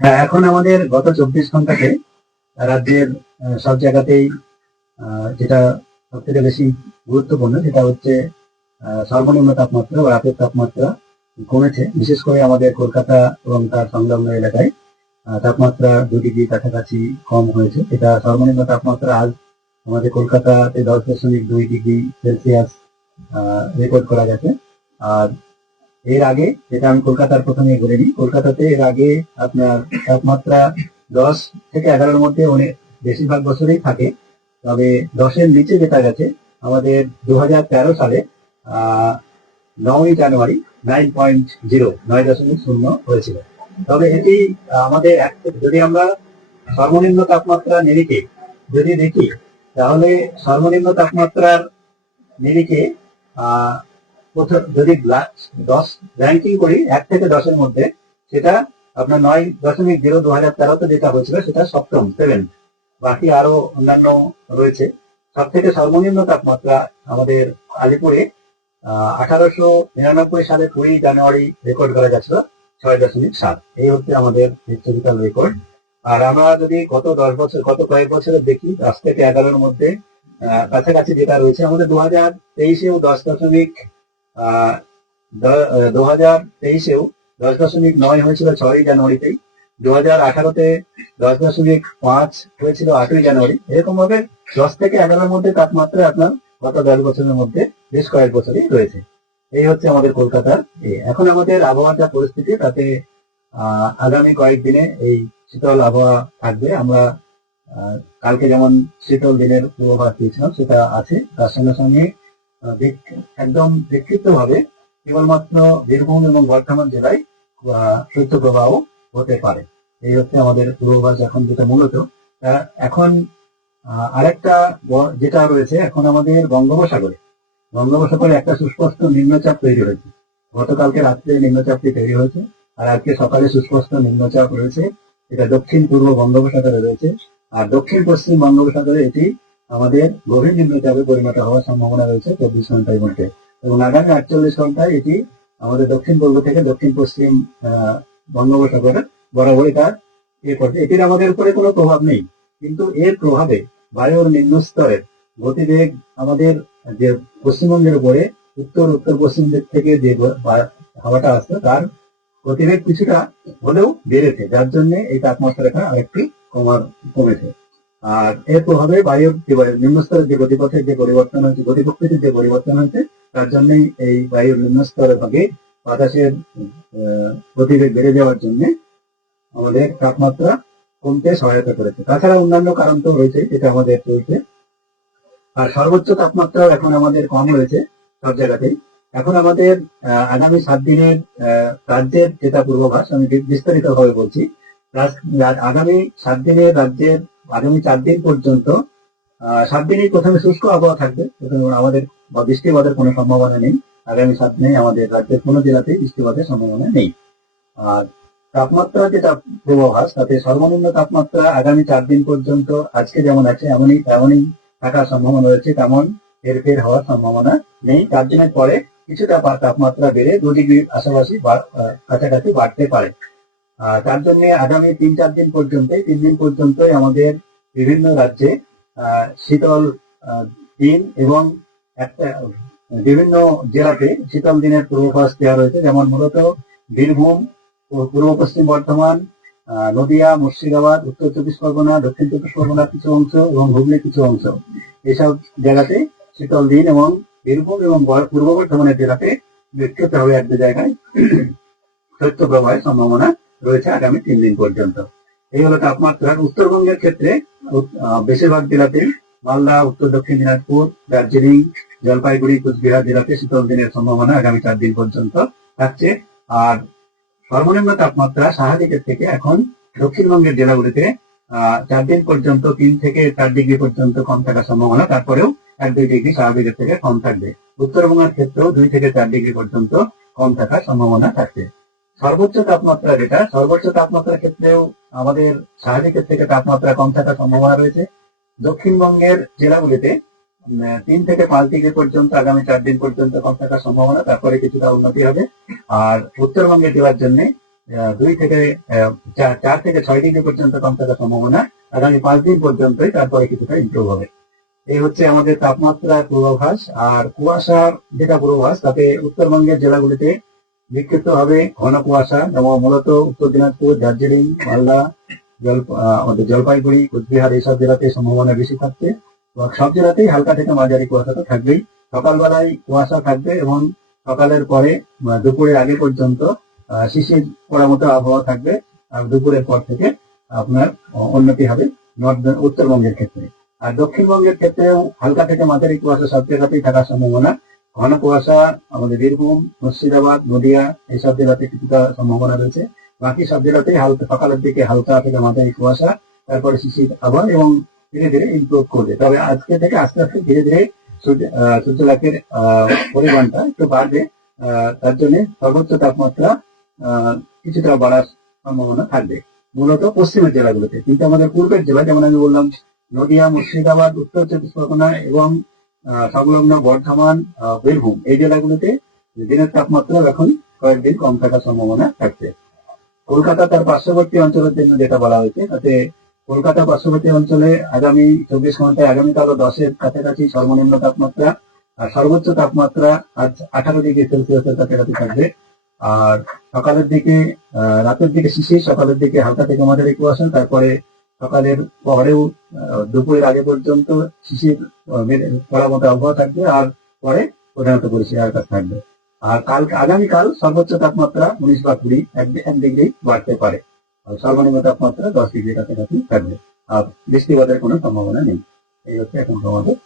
হ্যাঁ, এখন আমাদের গত 24 ঘন্টাতে রাজ্যের সব জায়গাতেই যেটা সব থেকে বেশি গুরুত্বপূর্ণ সেটা হচ্ছে সর্বনিম্ন তাপমাত্রা বা রাতের তাপমাত্রা কমেছে। বিশেষ করে আমাদের কলকাতা এবং তার সংলগ্ন এলাকায় তাপমাত্রা 2 ডিগ্রি কাছাকাছি কম হয়েছে। এটা সর্বনিম্ন তাপমাত্রা আজ আমাদের কলকাতাতে 10.2 ডিগ্রি সেলসিয়াস রেকর্ড করা গেছে। আর এর আগে, যেটা আমি কলকাতার প্রথমে বলে নিই, কলকাতাতে এর আগে আপনার তাপমাত্রা 10 থেকে 11-র মধ্যে অনেক বেশিরভাগ বছরেই থাকে। তবে 10-এর নিচে যেটা গেছে আমাদের 2013 সালে 9ই জানুয়ারি 9.0 হয়েছিল। তবে এটি আমাদের যদি আমরা সর্বনিম্ন তাপমাত্রা নিরিখে যদি দেখি, তাহলে সর্বনিম্ন তাপমাত্রার নিরিখে যদি 10 র্যাঙ্কিং করি 1 থেকে 10-এর মধ্যে, সেটা আপনার 9.0 2013-তে যেটা হয়েছিল সেটা সপ্তম, 7। বাকি আরো অন্যান্য রয়েছে। সব থেকে সর্বনিম্ন তাপমাত্রা আমাদের আলিপুরে 1899 সালে 20 জানুয়ারি রেকর্ড করা গেছিল 6.7। এই হচ্ছে আমাদের হিস্টোরিক্যাল রেকর্ড। আর আমরা যদি গত কয়েক বছরের দেখি, 10 থেকে 11-র মধ্যে কাছাকাছি যেটা রয়েছে আমাদের 2023-এও 10.9 হয়েছিল 6ই জানুয়ারিতেই। 2018-তে 10.5 হয়েছিল 8ই জানুয়ারি। এরকম ভাবে 10 থেকে 11-র মধ্যে তাপমাত্রা আপনার গত 10 বছরের মধ্যে বেশ কয়েক বছরই রয়েছে। এই হচ্ছে আমাদের কলকাতার। এখন আমাদের আবহাওয়ার যা পরিস্থিতি, তাতে আগামী কয়েকদিনে এই শীতল আবহাওয়া থাকবে। আমরা কালকে যেমন শীতল দিনের পূর্বাভাস দিয়েছিলাম, সেটা আছে। তার সঙ্গে সঙ্গে একদম বিক্ষিপ্ত ভাবে কেবলমাত্র বীরভূম এবং বর্ধমান জেলায় শৈত্যপ্রবাহ হতে পারে। এই হচ্ছে আমাদের পূর্বাভাস এখন, যেটা মূলত এখন আরেকটা যেটা রয়েছে এখন আমাদের বঙ্গোপসাগরে একটা সুস্পষ্ট নিম্নচাপ তৈরি হয়েছে। গতকালকে রাত্রে নিম্নচাপটি তৈরি হয়েছে, আর আজকে সকালে সুস্পষ্ট নিম্নচাপ রয়েছে। এটা দক্ষিণ পূর্ব বঙ্গোপসাগরে রয়েছে, আর দক্ষিণ পশ্চিম বঙ্গোপসাগরে এটি আমাদের গভীর নিম্নচাপে পরিণত হওয়ার সম্ভাবনা রয়েছে 24 ঘন্টার মধ্যে। এবং আগামী 48 ঘন্টায় এটি আমাদের দক্ষিণ পূর্ব থেকে দক্ষিণ পশ্চিম বঙ্গোপসাগরে বরাবরই তার করছে। এটির আমাদের উপরে কোনো প্রভাব নেই, কিন্তু এর প্রভাবে বায়ুর নিম্নস্তরের গতিবেগ আমাদের যে পশ্চিমবঙ্গের উপরে উত্তর পশ্চিম দিক থেকে যে হাওয়াটা আসছে, তার গতিবেগ কিছুটা হলেও বেড়েছে, যার জন্য এই তাপমাত্রাটা আরেকটু কমেছে। আর এর প্রভাবে বায়ুর নিম্নস্তরের যে গতিপথের যে পরিবর্তন হয়েছে, গতিপ্রকৃতির যে পরিবর্তন হয়েছে, তার জন্যই এই বায়ুর নিম্নস্তরের ভাগে বাতাসের গতিবেগ বেড়ে যাওয়ার জন্য আমাদের তাপমাত্রা কমতে সহায়তা করেছে। তাছাড়া অন্যান্য কারণ তো রয়েছে, যেটা আমাদের চলছে। আর সর্বোচ্চ তাপমাত্রাও এখন আমাদের কম রয়েছে সব জায়গাতেই। এখন আমাদের আগামী 7 দিনের রাজ্যের যেটা পূর্বাভাস, আমি বিস্তারিত ভাবে বলছি। আগামী 7 দিনের রাজ্যের আগামী 4 দিন পর্যন্ত 7 দিনই প্রথমে শুষ্ক আবহাওয়া থাকবে। আমাদের বৃষ্টিপাতের কোনো সম্ভাবনা নেই। আগামী 7 দিনে আমাদের রাজ্যের কোনো জেলাতেই বৃষ্টিপাতের সম্ভাবনা নেই। আর তাপমাত্রা যেটা পূর্বাভাস, তাতে সর্বনিম্ন তাপমাত্রা আগামী 4 দিন পর্যন্ত আজকে যেমন আছে এমনই থাকার সম্ভাবনা রয়েছে, তেমন হেরফের হওয়ার সম্ভাবনা নেই। 4 দিনের পরে কিছুটা তাপমাত্রা বেড়ে 2 ডিগ্রি আশেপাশে কাছাকাছি বাড়তে পারে। তার জন্য আগামী 3-4 দিন পর্যন্ত 3 দিন পর্যন্তই আমাদের বিভিন্ন রাজ্যে শীতল দিন এবং বিভিন্ন জেলাতে শীতল দিনের পূর্বাভাস দেওয়া রয়েছে। যেমন মূলত বীরভূম, পূর্ব পশ্চিম বর্ধমান, নদিয়া, মুর্শিদাবাদ, উত্তর 24 পরগনা, দক্ষিণ 24 পরগনার কিছু অংশ এবং হুগলির কিছু অংশ, এসব জায়গাতে শীতল দিন এবং বীরভূম এবং পূর্ব বর্ধমানের জেলাতে বিক্ষিপ্তভাবে 1-2 জায়গায় শৈত্যপ্রবাহের সম্ভাবনা রয়েছে আগামী 3 দিন পর্যন্ত। এই হলো তাপমাত্রা। উত্তরবঙ্গের ক্ষেত্রে বেশিরভাগ জেলাতেই মালদা, উত্তর দক্ষিণ দিনাজপুর, দার্জিলিং, জলপাইগুড়ি, কুচবিহার জেলাতে শীতল দিনের সম্ভাবনা আগামী 4 দিন পর্যন্ত থাকছে। আর সর্বনিম্ন তাপমাত্রা স্বাভাবিকের থেকে এখন দক্ষিণবঙ্গের জেলাগুলিতে 4 দিন পর্যন্ত 3 থেকে 4 ডিগ্রি পর্যন্ত কম থাকার সম্ভাবনা, তারপরেও 1-2 ডিগ্রি স্বাভাবিকের থেকে কম থাকবে। উত্তরবঙ্গের ক্ষেত্রেও 2 থেকে 4 ডিগ্রি পর্যন্ত কম থাকার সম্ভাবনা থাকছে। সর্বোচ্চ তাপমাত্রার ক্ষেত্রেও আমাদের স্বাভাবিকের থেকে তাপমাত্রা কম থাকার সম্ভাবনা রয়েছে। দক্ষিণবঙ্গের জেলাগুলিতে 3 থেকে 5 ডিগ্রি পর্যন্ত আগামী 4 দিন পর্যন্ত কম থাকার সম্ভাবনা, তারপরে কিছুটা উন্নতি হবে। আর উত্তরবঙ্গে জেলার জন্য 2 থেকে 4 থেকে 6 ডিগ্রি পর্যন্ত কম থাকার সম্ভাবনা আগামী 5 দিন পর্যন্তই, তারপরে কিছুটা ইমপ্রুভ হবে। এই হচ্ছে আমাদের তাপমাত্রার পূর্বাভাস। আর কুয়াশার যেটা পূর্বাভাস, তাতে উত্তরবঙ্গের জেলাগুলিতে বিক্ষিপ্ত হবে ঘন কুয়াশা, যেমন মূলত উত্তর দিনাজপুর, দার্জিলিং, মালদা, আমাদের জলপাইগুড়ি, কোচবিহার এইসব জেলাতে সম্ভাবনা বেশি থাকছে। এবং সব জেলাতেই হালকা থেকে মাঝারি কুয়াশা তো থাকবেই। সকালবেলায় কুয়াশা থাকবে এবং সকালের পরে দুপুরের আগে পর্যন্ত শিশির পড়ার মতো আবহাওয়া থাকবে। আর দুপুরের পর থেকে আপনার উন্নতি হবে উত্তরবঙ্গের ক্ষেত্রে। আর দক্ষিণবঙ্গের ক্ষেত্রেও হালকা থেকে মাঝারি কুয়াশা সব জায়গাতেই থাকার সম্ভাবনা। ঘন কুয়াশা আমাদের বীরভূম, মুর্শিদাবাদ, নদিয়া এইসব জেলাতে কিছুটা সম্ভাবনা রয়েছে। বাকি সব জেলাতেই হালকা সকালের দিকে হালকা থেকে মাঝারি কুয়াশা, তারপরে শিশির আবার এবং ধীরে ধীরে ইমপ্রুভ করবে। তবে আজকে থেকে আস্তে আস্তে ধীরে ধীরে সূর্যালোকের পরিমাণটা একটু বাড়বে। তার জন্য সর্বোচ্চ তাপমাত্রা কিছুটা বাড়ার সম্ভাবনা থাকবে মূলত পশ্চিমের জেলাগুলোতে। কিন্তু আমাদের পূর্বের জেলা, যেমন আমি বললাম নদিয়া, মুর্শিদাবাদ, উত্তর চব্বিশ পরগনা এবং সংলগ্ন বর্ধমান, বীরভূম এই জেলাগুলোতে দিনের তাপমাত্রা এখন কয়েকদিন কম থাকার সম্ভাবনা থাকছে। কলকাতা তার পার্শ্ববর্তী অঞ্চলের জন্য যেটা বলা হয়েছে, তাতে কলকাতা পার্শ্ববর্তী অঞ্চলে আগামী 24 ঘন্টায় আগামীকালও 10-এর কাছাকাছি সর্বনিম্ন তাপমাত্রা, আর সর্বোচ্চ তাপমাত্রা আজ 18 ডিগ্রি সেলসিয়াসের কাছাকাছি থাকবে। আর সকালের দিকে রাতের দিকে শিশির, সকালের দিকে হালকা থেকে মাঝারি কুয়াশা, তারপরে সকালের পরেও দুপুরের আগে পর্যন্ত শিশির পড়ার মতো আবহাওয়া থাকবে। আর পরে প্রধানত পরিষ্কার আকাশ থাকবে। আর আগামীকাল সর্বোচ্চ তাপমাত্রা 19 বা 20 এক ডিগ্রি বাড়তে পারে। আর সর্বনিম্ন তাপমাত্রা 10 ডিগ্রির কাছাকাছি থাকবে। আর বৃষ্টিপাতের কোনো সম্ভাবনা নেই। এই হচ্ছে এখন আমাদের